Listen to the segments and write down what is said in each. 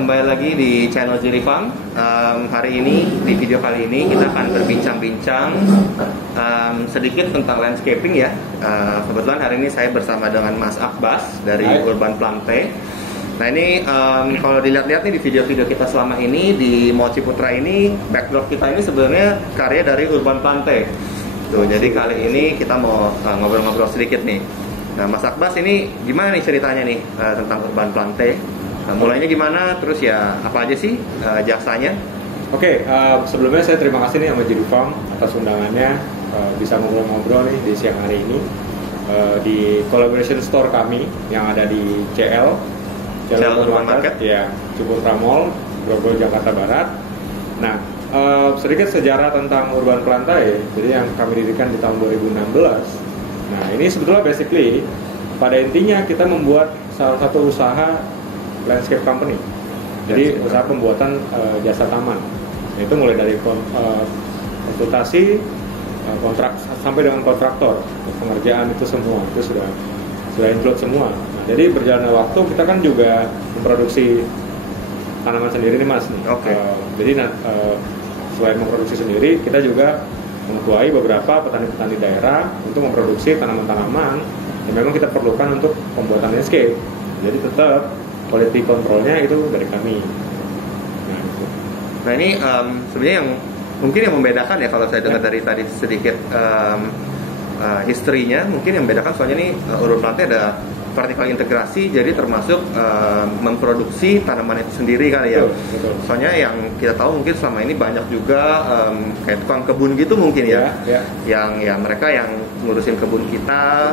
kembali lagi di channel Zili Farm. Hari ini, di video kali ini kita akan berbincang-bincang sedikit tentang landscaping ya. Kebetulan hari ini saya bersama dengan Mas Akbas dari Urban Plante. Nah ini kalau dilihat-lihat nih di video-video kita selama ini di Mall Ciputra ini, backdrop kita ini sebenarnya karya dari Urban Plante. Tuh, jadi kali ini kita mau ngobrol-ngobrol sedikit nih. Nah Mas Akbas ini gimana nih ceritanya nih tentang Urban Plante? Mulainya gimana, terus ya apa aja sih jasanya? Oke, sebelumnya saya terima kasih nih sama Zili Farm atas undangannya, bisa ngobrol-ngobrol nih di siang hari ini di collaboration store kami yang ada di CL Urban Market ya, Ciputra Mall, Grogol, Jakarta Barat. Nah, sedikit sejarah tentang Urban Plante, jadi yang kami dirikan di tahun 2016. Nah, ini sebetulnya basically pada intinya kita membuat salah satu usaha landscape company. Jadi usaha pembuatan jasa taman. Itu mulai dari konsultasi, kontrak sampai dengan kontraktor, pengerjaan itu semua itu sudah include semua. Nah, jadi berjalannya waktu kita kan juga memproduksi tanaman sendiri nih Mas. Jadi selain memproduksi sendiri, kita juga mengetuai beberapa petani-petani daerah untuk memproduksi tanaman-tanaman yang memang kita perlukan untuk pembuatan landscape. Jadi tetap quality controlnya itu dari kami. Nah ini sebenarnya yang mungkin yang membedakan ya, kalau saya dengar dari tadi sedikit history-nya, mungkin yang membedakan soalnya nih Urban Plante ada vertikal integrasi, jadi termasuk memproduksi tanaman itu sendiri kali ya. Betul. Soalnya yang kita tahu mungkin selama ini banyak juga kayak tukang kebun gitu mungkin ya. Yang ya mereka yang ngurusin kebun kita,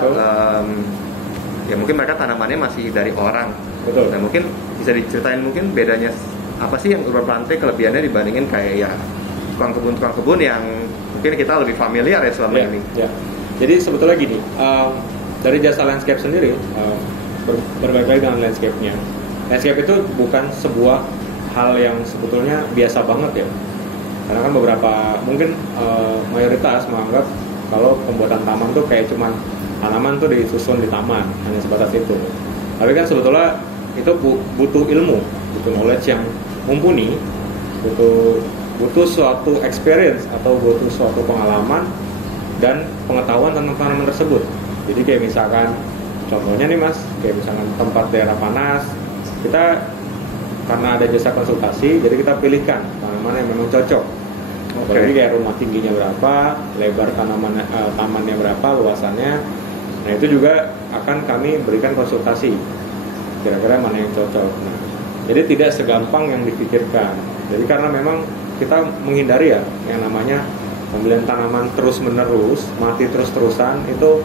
ya mungkin mereka tanamannya masih dari orang. Betul. Nah mungkin bisa diceritain mungkin bedanya apa sih yang Urban Plante kelebihannya dibandingin kayak ya tukang kebun yang mungkin kita lebih familiar ya selama ini. Ya. Jadi sebetulnya gini, dari jasa landscape sendiri berbalik dengan landscape-nya. Landscape itu bukan sebuah hal yang sebetulnya biasa banget ya. Karena kan beberapa mungkin mayoritas menganggap kalau pembuatan taman tuh kayak cuman tanaman tuh disusun di taman, hanya sebatas itu. Tapi kan sebetulnya itu butuh ilmu, butuh knowledge yang mumpuni, butuh suatu experience atau butuh suatu pengalaman dan pengetahuan tentang tanaman tersebut. Jadi kayak misalkan contohnya nih Mas, kayak misalkan tempat daerah panas, kita karena ada jasa konsultasi, jadi kita pilihkan tanaman yang memang cocok. Jadi kayak rumah tingginya berapa, lebar tamannya berapa, luasannya. Nah itu juga akan kami berikan konsultasi, kira-kira mana yang cocok. Nah, jadi tidak segampang yang dipikirkan. Jadi karena memang kita menghindari ya yang namanya pembelian tanaman terus-menerus, mati terus-terusan, itu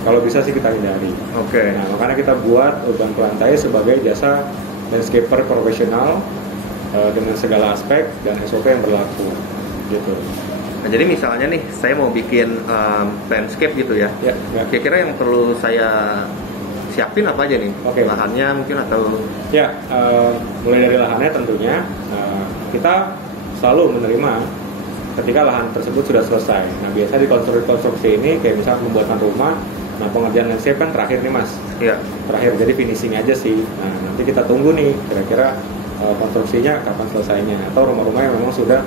kalau bisa sih kita hindari. Nah makanya kita buat Urban Plante sebagai jasa landscaper profesional dengan segala aspek dan SOP yang berlaku. Gitu. Nah, jadi misalnya nih, saya mau bikin landscape gitu ya. Kira-kira yang perlu saya siapin apa aja nih? Lahannya mungkin atau? Mulai dari lahannya tentunya kita selalu menerima ketika lahan tersebut sudah selesai. Nah biasa di konstruksi ini kayak misalnya pembuatan rumah, nah pengerjaan landscape kan terakhir nih Mas. Terakhir, jadi finishing aja sih. Nah nanti kita tunggu nih kira-kira konstruksinya kapan selesainya, atau rumah-rumah yang memang sudah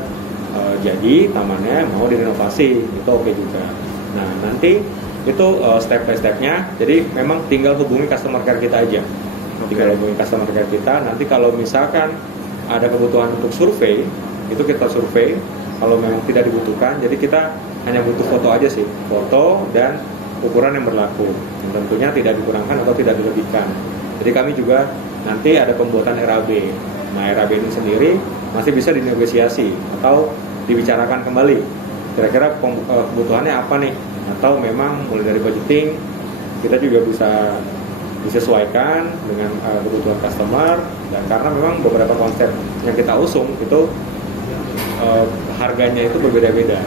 jadi tamannya mau direnovasi, itu oke juga. Nah nanti itu step by stepnya, jadi memang tinggal hubungi customer care kita aja. Tinggal hubungi customer care kita. Nanti kalau misalkan ada kebutuhan untuk survei, itu kita survei. Kalau memang tidak dibutuhkan, jadi kita hanya butuh foto aja sih, foto dan ukuran yang berlaku, yang tentunya tidak dikurangkan atau tidak dilebihkan. Jadi kami juga nanti ada pembuatan RAB. Nah RAB ini sendiri masih bisa dinegosiasi atau dibicarakan kembali. Kira-kira kebutuhannya apa nih? Atau memang mulai dari budgeting kita juga bisa disesuaikan dengan kebutuhan customer. Dan karena memang beberapa konsep yang kita usung itu harganya itu berbeda-beda.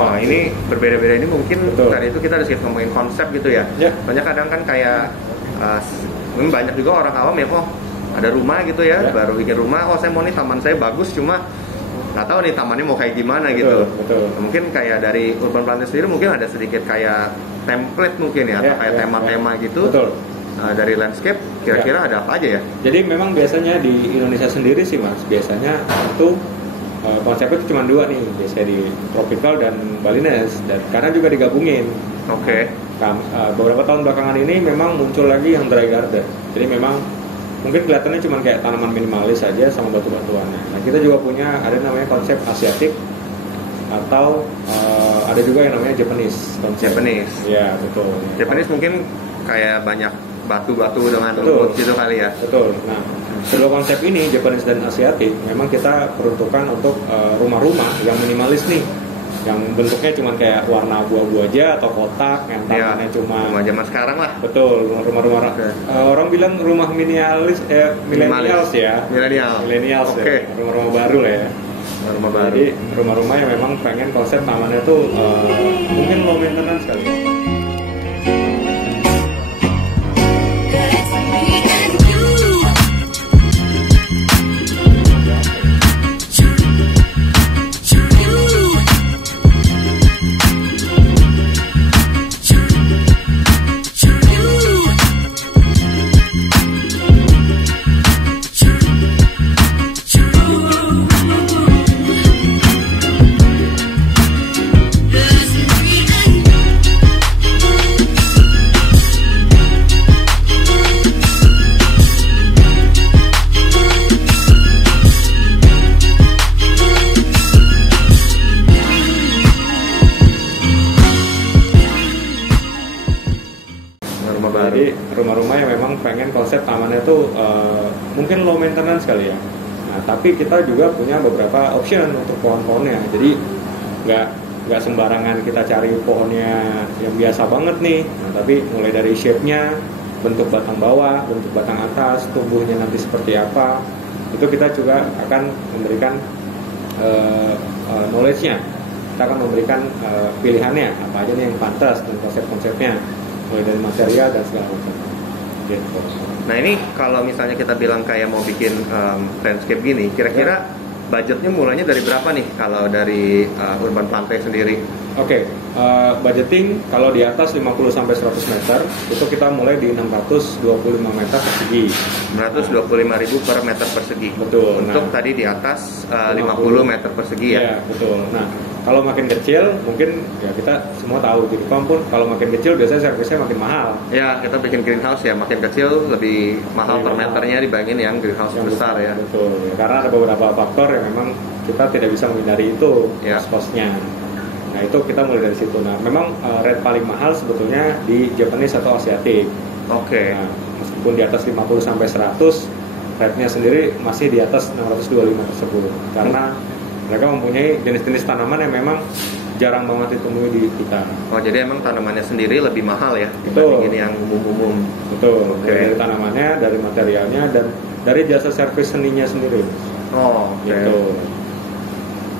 Oh ini berbeda-beda ini mungkin tadi itu kita sedikit ngomongin konsep gitu ya. Banyak kadang kan kayak mungkin banyak juga orang awam ya, ada rumah gitu ya, baru bikin rumah, saya mau nih taman saya bagus, cuma nggak tahu nih tamannya mau kayak gimana gitu. Mungkin kayak dari Urban Plante sendiri mungkin ada sedikit kayak template mungkin ya, atau kayak tema-tema gitu. dari landscape kira-kira ada apa aja ya? Jadi memang biasanya di Indonesia sendiri sih Mas, biasanya itu konsepnya itu cuma dua nih, biasanya di tropical dan Balinese, dan karena juga digabungin. Oke. Beberapa tahun belakangan ini memang muncul lagi yang dry garden. Jadi memang mungkin kelihatannya cuma kayak tanaman minimalis saja sama batu-batuannya. Nah kita juga punya ada namanya konsep Asiatic atau ada juga yang namanya Japanese konsep. Japanese. Ya betul. Japanese mungkin kayak banyak batu-batu dengan lembut gitu kali ya. Betul. Nah kedua konsep ini Japanese dan Asiatic memang kita peruntukkan untuk rumah-rumah yang minimalis nih, yang bentuknya cuma kayak warna abu-abu aja atau kotak yang tamannya cuma rumah zaman sekarang lah. Betul, rumah-rumah orang bilang rumah milenialis millennials ya. Millennials Oke. Ya. Rumah-rumah baru lah ya. Rumah baru. Jadi rumah-rumah yang memang pengen konsep tamannya tuh mungkin low maintenance kali. Jadi rumah-rumah yang memang pengen konsep tamannya tuh mungkin low maintenance kali ya. Nah, tapi kita juga punya beberapa option untuk pohon-pohonnya. Jadi nggak sembarangan kita cari pohonnya yang biasa banget nih. Nah, tapi mulai dari shape-nya, bentuk batang bawah, bentuk batang atas, tumbuhnya nanti seperti apa, itu kita juga akan memberikan knowledge-nya. Kita akan memberikan pilihannya apa aja nih yang pantas dan konsep-konsepnya, mulai dari material dan segala macam. Gitu. Nah ini kalau misalnya kita bilang kayak mau bikin landscape gini, kira-kira budgetnya mulainya dari berapa nih kalau dari Urban Plantai sendiri? Oke, budgeting kalau di atas 50-100 meter itu kita mulai di 625 meter persegi. 625.000 per meter persegi. Betul. Untuk tadi di atas 50 meter persegi ya? Iya, betul. Nah, kalau makin kecil mungkin ya kita semua tahu di farm pun kalau makin kecil biasanya servisnya makin mahal. Ya, kita bikin greenhouse ya, makin kecil lebih mahal per meternya dibandingin yang greenhouse yang besar ya. Betul. Karena ada beberapa faktor yang memang kita tidak bisa menghindari itu cost-nya. Nah itu kita mulai dari situ. Nah memang rate paling mahal sebetulnya di Japanese atau Asiatic. Oke. Nah, meskipun di atas 50 sampai 100, rate-nya sendiri masih di atas 625 tersebut. Karena mereka mempunyai jenis-jenis tanaman yang memang jarang banget ditemui di kita. Oh jadi emang tanamannya sendiri lebih mahal ya dibandingin yang umum-umum. Betul. Dari tanamannya, dari materialnya, dan dari jasa servis seninya sendiri. Oh gitu.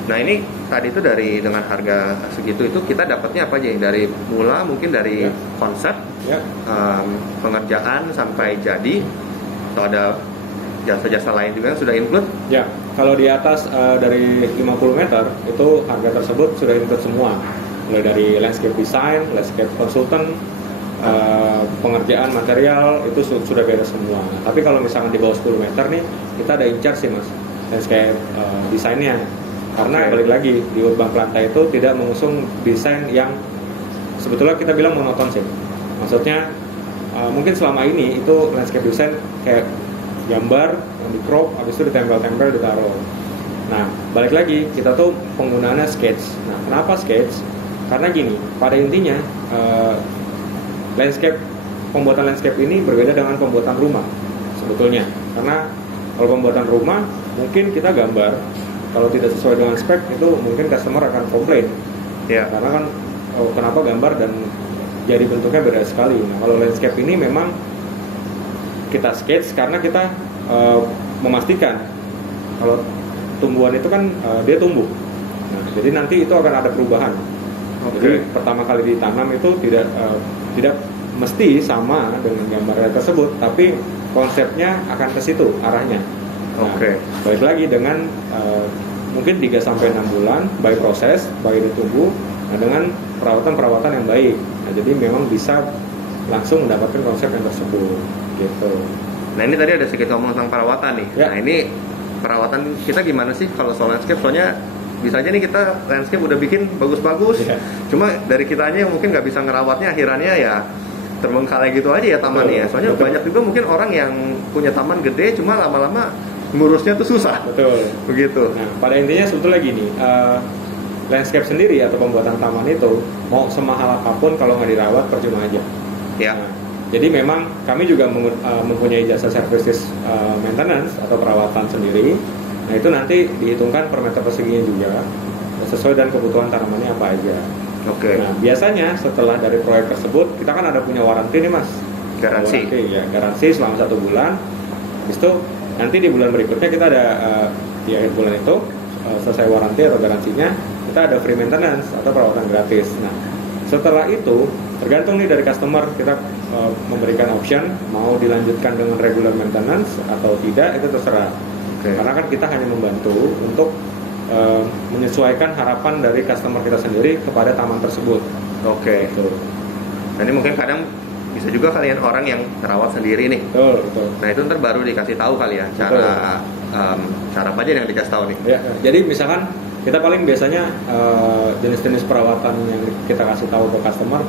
Nah ini tadi itu dari dengan harga segitu itu kita dapatnya apa aja dari mula mungkin dari konsep, pengerjaan sampai jadi, atau ada jasa-jasa lain juga yang sudah include? Ya, kalau di atas dari 50 meter itu harga tersebut sudah include semua, mulai dari landscape design, landscape consultant, pengerjaan material itu sudah beres semua. Tapi kalau misalkan di bawah 10 meter nih kita ada in charge sih mas, landscape desainnya. Karena balik lagi di Urban Plantai itu tidak mengusung desain yang sebetulnya kita bilang monoton sih. Maksudnya mungkin selama ini itu landscape design kayak gambar yang di crop, habis itu ditempel-tempel, ditaruh. Nah balik lagi kita tuh penggunaannya sketch. Nah kenapa sketch? Karena gini, pada intinya pembuatan landscape ini berbeda dengan pembuatan rumah sebetulnya. Karena kalau pembuatan rumah mungkin kita gambar, kalau tidak sesuai dengan spek itu mungkin customer akan komplain. Ya, karena kan kenapa gambar dan jadi bentuknya beda sekali. Nah, kalau landscape ini memang kita sketch karena kita memastikan kalau tumbuhan itu kan dia tumbuh. Nah, jadi nanti itu akan ada perubahan. Jadi pertama kali ditanam itu tidak mesti sama dengan gambar tersebut, tapi konsepnya akan ke situ arahnya. Nah, balik lagi dengan mungkin 3-6 bulan by proses, by ditumbuh, nah, dengan perawatan yang baik. Nah, jadi memang bisa langsung mendapatkan konsep yang tersebut gitu. Nah ini tadi ada sedikit ngomong tentang perawatan nih. Ya. Nah ini perawatan kita gimana sih kalau soal landscape? Soalnya bisa aja nih kita landscape udah bikin bagus-bagus, Ya. cuma dari kitanya yang mungkin nggak bisa ngerawatnya, akhirannya ya terbengkalai gitu aja ya tamannya. Soalnya Betul. banyak juga mungkin orang yang punya taman gede, cuma lama-lama ngurusnya tuh susah. Betul. Begitu. Nah, pada intinya sebetulnya gini, landscape sendiri atau pembuatan taman itu mau semahal apapun kalau nggak dirawat percuma aja. Ya. Nah, jadi memang kami juga mempunyai jasa services maintenance atau perawatan sendiri. Nah itu nanti dihitungkan per meter perseginya juga sesuai dengan kebutuhan tanamannya apa aja. Oke. Nah biasanya setelah dari proyek tersebut kita kan ada punya waranti nih mas. Garansi. Garansi selama 1 bulan. Habis itu nanti di bulan berikutnya kita ada di akhir bulan itu selesai waranti atau garansinya kita ada free maintenance atau perawatan gratis. Nah setelah itu tergantung nih dari customer, kita memberikan option mau dilanjutkan dengan regular maintenance atau tidak, itu terserah. Karena kan kita hanya membantu untuk menyesuaikan harapan dari customer kita sendiri kepada taman tersebut. Oke. Gitu. Nah ini mungkin kadang bisa juga kalian orang yang merawat sendiri nih. Betul. Nah itu ntar baru dikasih tahu kali ya cara apa aja yang dikasih tahu nih. Ya, jadi misalkan kita paling biasanya jenis-jenis perawatan yang kita kasih tahu ke customer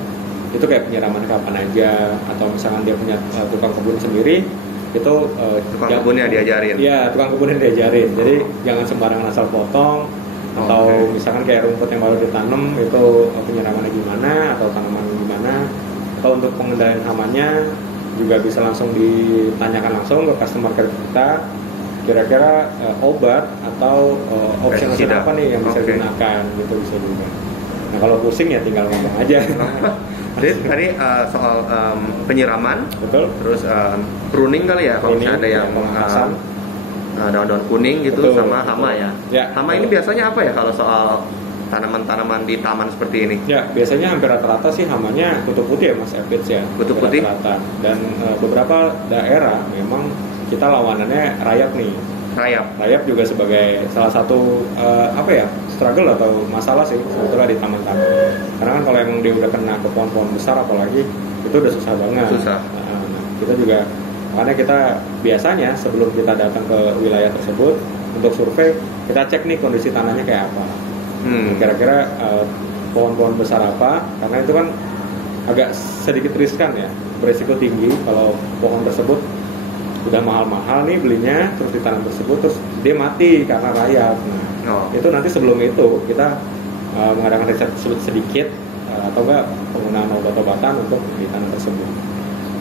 itu kayak penyiraman kapan aja, atau misalkan dia punya tukang kebun sendiri itu tukang kebunnya diajarin. Iya, tukang kebunnya diajarin. Jadi jangan sembarangan asal potong, atau misalkan kayak rumput yang baru ditanam itu penyiramannya gimana atau tanaman gimana, atau untuk pengendalian hamanya juga bisa langsung ditanyakan langsung ke customer care kita, kira-kira obat atau option apa nih yang bisa digunakan, gitu bisa juga. Nah kalau pusing ya tinggal ngomong aja. Jadi tadi soal penyiraman, betul. Terus pruning kali ya, kalau misalnya ada yang daun-daun kuning gitu, betul, sama hama ya. Hama ini biasanya apa ya kalau soal tanaman-tanaman di taman seperti ini? Ya biasanya hampir rata-rata sih hamanya kutu putih ya mas, aphids ya. Kutu putih. Rata-rata. Dan beberapa daerah memang kita lawanannya rayap nih. Rayap juga sebagai salah satu struggle atau masalah sih sebetulnya di taman-taman. Karena kan kalau emang dia udah kena ke pohon-pohon besar apalagi itu udah susah banget. Nah, kita juga makanya kita biasanya sebelum kita datang ke wilayah tersebut untuk survei kita cek nih kondisi tanahnya kayak apa. Kira-kira pohon-pohon besar apa? Karena itu kan agak sedikit riskan ya, berisiko tinggi kalau pohon tersebut udah mahal-mahal nih belinya, terus di tanam tersebut terus dia mati karena rayap. Nah, itu nanti sebelum itu kita mengadakan riset sedikit atau enggak penggunaan obat-obatan untuk di tanam tersebut.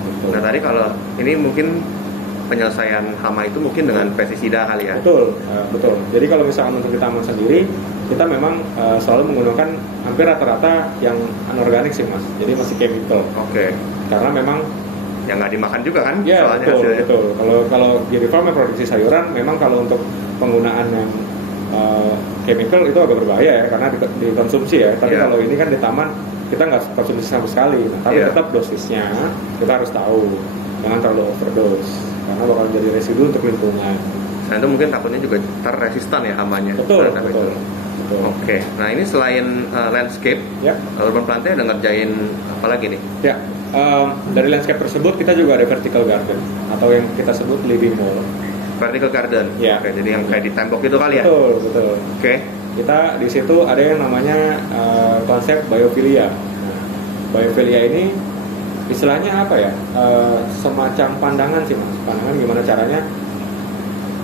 Gitu. Nah tadi kalau ini mungkin penyelesaian hama itu mungkin dengan pestisida kali ya? Betul. Jadi kalau misalkan untuk di taman sendiri kita memang selalu menggunakan hampir rata-rata yang anorganik sih mas, jadi masih chemical. Karena memang yang nggak dimakan juga kan? Ya betul. Kalau Giri Farm yang produksi sayuran, memang kalau untuk penggunaan yang chemical itu agak berbahaya ya, karena dikonsumsi ya. Tapi kalau ini kan di taman kita nggak konsumsi sama sekali, tapi tetap dosisnya kita harus tahu, jangan terlalu overdose, karena bakal jadi residu untuk lingkungan. Nah itu mungkin takutnya juga resistan ya hamanya. Betul. Oke. Nah ini selain landscape, Urban Plante ada ngerjain apa lagi nih? Ya. Dari landscape tersebut kita juga ada vertical garden atau yang kita sebut living wall. Vertical garden. Ya. Oke, jadi yang kayak di tembok itu kali ya. Betul. Oke. Kita di situ ada yang namanya konsep biophilia. Nah, biophilia ini istilahnya apa ya? Semacam pandangan sih mas. Pandangan gimana caranya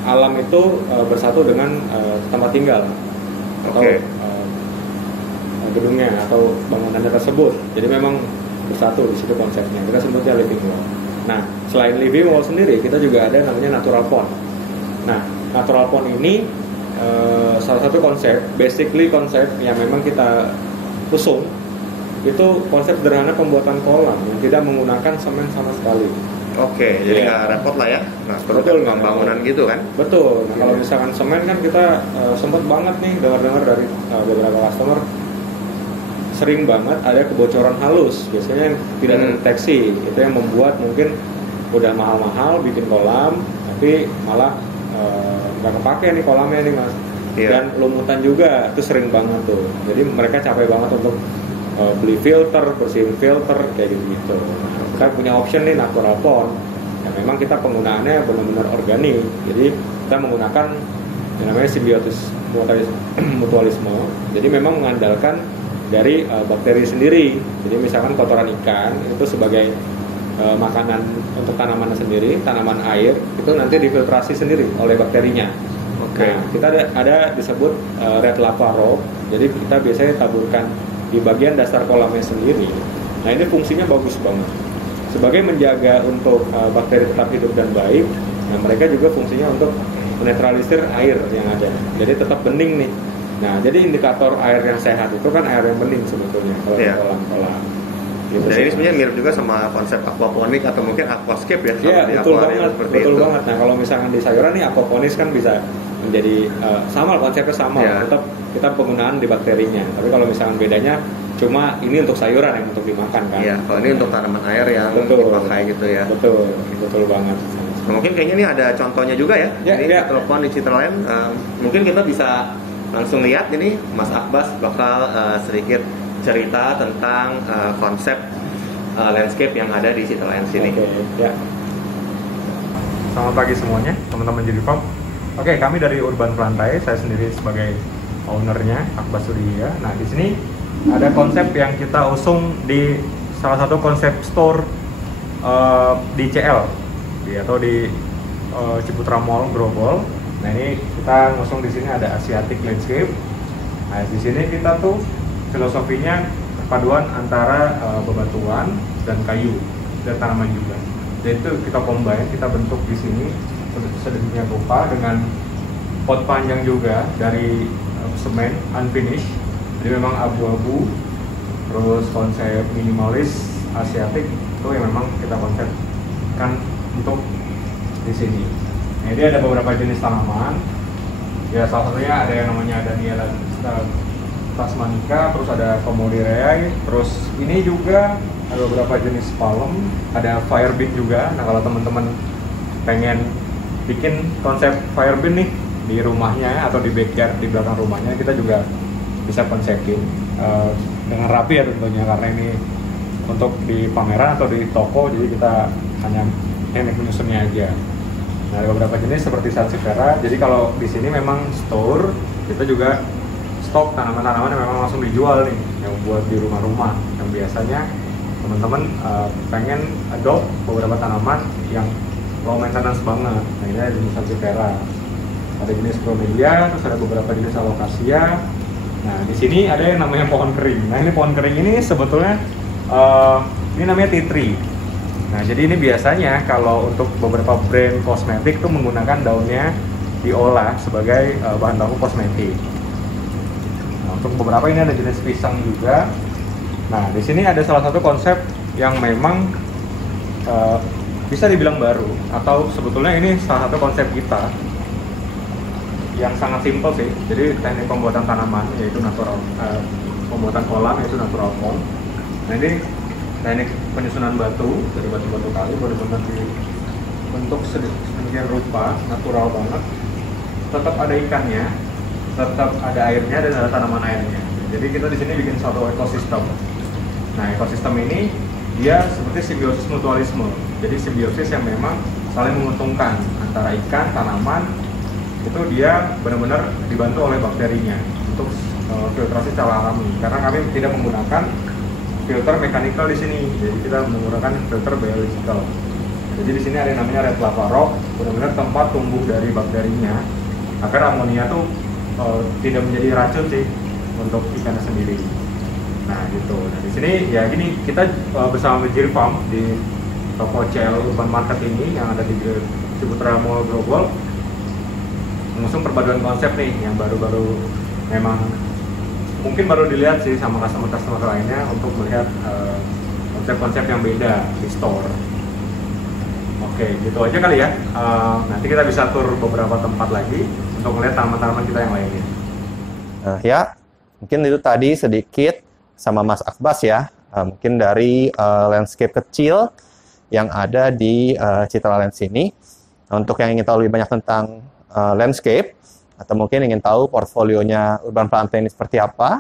alam itu bersatu dengan tempat tinggal atau gedungnya atau bangunannya tersebut. Jadi memang bersatu di situ konsepnya. Kita sebutnya living wall. Nah, selain living wall sendiri, kita juga ada namanya natural pond. Nah, natural pond ini salah satu konsep yang memang kita usung itu konsep sederhana pembuatan kolam yang tidak menggunakan semen sama sekali. Jadi nggak repot lah ya. Nah, perlu bangunan gitu kan? Betul. Nah, kalau misalkan semen kan kita sempat banget nih dengar-dengar dari beberapa customer sering banget ada kebocoran halus, biasanya yang tidak terdeteksi. Itu yang membuat mungkin udah mahal-mahal bikin kolam, tapi malah nggak kepake nih kolamnya nih mas. Dan lumutan juga itu sering banget tuh. Jadi mereka capek banget untuk beli filter, bersihin filter kayak gitu. Kita punya option nih natural pond. Ya memang kita penggunaannya benar-benar organik. Jadi kita menggunakan yang namanya simbiosis mutualisme. Jadi memang mengandalkan dari bakteri sendiri. Jadi misalkan kotoran ikan itu sebagai makanan untuk tanaman sendiri, tanaman air itu nanti difiltrasi sendiri oleh bakterinya. Oke. Nah, kita ada disebut red lava rock. Jadi kita biasanya taburkan di bagian dasar kolamnya sendiri. Nah ini fungsinya bagus banget. Sebagai menjaga untuk bakteri tetap hidup dan baik, nah mereka juga fungsinya untuk menetralisir air yang ada. Jadi tetap bening nih. Nah jadi indikator air yang sehat itu kan air yang bening sebetulnya kalau di kolam-kolam. Gitu. Dan ini sebenarnya mirip juga sama konsep aquaponik atau mungkin aquascape ya. Iya betul banget, betul banget. Nah kalau misalkan di sayuran nih aquaponis kan bisa menjadi sama konsepnya sama, tetap kita penggunaan di bakterinya. Tapi kalau misalkan bedanya cuma ini untuk sayuran yang untuk dimakan kan. Iya, kalau ini untuk tanaman air yang dipakai gitu ya. Betul banget. Nah, mungkin kayaknya ini ada contohnya juga ya. Jadi telepon di Citraland, mungkin kita bisa langsung lihat ini Mas Akbas bakal sedikit cerita tentang konsep landscape yang ada di Citraland sini. Ya. Selamat pagi semuanya, teman-teman Jadi Farm. Oke, kami dari Urban Plantai, saya sendiri sebagai ownernya, Akbas Surya. Nah, di sini ada konsep yang kita usung di salah satu konsep store di CL, atau di Ciputra Mall Grobol. Nah, ini kita ngusung di sini ada Asiatic Landscape. Nah, di sini kita tuh filosofinya perpaduan antara bebatuan dan kayu dan tanaman juga. Jadi itu kita combine, kita bentuk di sini sedemikian rupa dengan pot panjang juga dari semen unfinished. Jadi memang abu-abu, terus konsep minimalis Asiatik itu yang memang kita konsepkan untuk di sini. Nah, ini ada beberapa jenis tanaman. Ya salah satunya ada yang namanya Daniela Tasmanica, terus ada Comorireae, terus ini juga ada beberapa jenis palem, ada firebean juga. Nah kalau teman-teman pengen bikin konsep firebean nih di rumahnya atau di backyard di belakang rumahnya, kita juga bisa konsepin dengan rapi ya tentunya, karena ini untuk di pameran atau di toko, jadi kita hanya teknik menyusunnya aja. Nah ada beberapa jenis seperti Sansevieria. Jadi kalau di sini memang store, kita juga stok tanaman-tanaman yang memang langsung dijual nih, yang buat di rumah-rumah, yang biasanya teman-teman pengen adopt beberapa tanaman yang low maintenance banget. Nah ini ada jenis Sansevieria, ada jenis Bromelia, terus ada beberapa jenis Alocasia. Nah di sini ada yang namanya pohon kering. Nah ini pohon kering ini sebetulnya ini namanya tea tree. Nah jadi ini biasanya kalau untuk beberapa brand kosmetik tuh menggunakan daunnya diolah sebagai bahan baku kosmetik. Nah, untuk beberapa ini ada jenis pisang juga. Nah di sini ada salah satu konsep yang memang bisa dibilang baru, atau sebetulnya ini salah satu konsep kita yang sangat simpel sih. Jadi teknik pembuatan tanaman yaitu natural, pembuatan kolam yaitu natural pond. Nah ini teknik penyusunan batu dari batu-batu kali benar-benar dibentuk sedemikian rupa, natural banget. Tetap ada ikannya, tetap ada airnya, dan ada tanaman airnya. Jadi kita di sini bikin satu ekosistem. Nah ekosistem ini dia seperti simbiosis mutualisme. Jadi simbiosis yang memang saling menguntungkan antara ikan, tanaman. Itu dia benar-benar dibantu oleh bakterinya untuk filtrasi secara alami. Karena kami tidak menggunakan filter mekanikal di sini, jadi kita menggunakan filter biological. Jadi di sini ada yang namanya red lava rock, benar-benar tempat tumbuh dari bakterinya, agar amonia tuh tidak menjadi racun sih untuk ikannya sendiri. Nah gitu. Nah di sini ya gini, kita bersama Jadi Farm di toko CL Urban Market ini yang ada di Ciputra Mall Grobol mengusung perpaduan konsep nih yang baru-baru memang mungkin baru dilihat sih sama customer-customer lainnya untuk melihat konsep-konsep yang beda di store. Oke, gitu aja kali ya. Nanti kita bisa tur beberapa tempat lagi untuk melihat tanaman-tanaman kita yang lainnya. Ya, mungkin itu tadi sedikit sama Mas Akbas ya. Mungkin dari landscape kecil yang ada di Citraland sini. Untuk yang ingin tahu lebih banyak tentang landscape, atau mungkin ingin tahu portfolionya Urban Plantai ini seperti apa,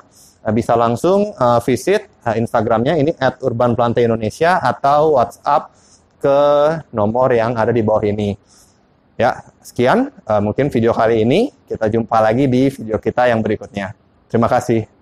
bisa langsung visit Instagramnya ini @urbanplanteindonesia atau WhatsApp ke nomor yang ada di bawah ini. Ya, sekian mungkin video kali ini. Kita jumpa lagi di video kita yang berikutnya. Terima kasih.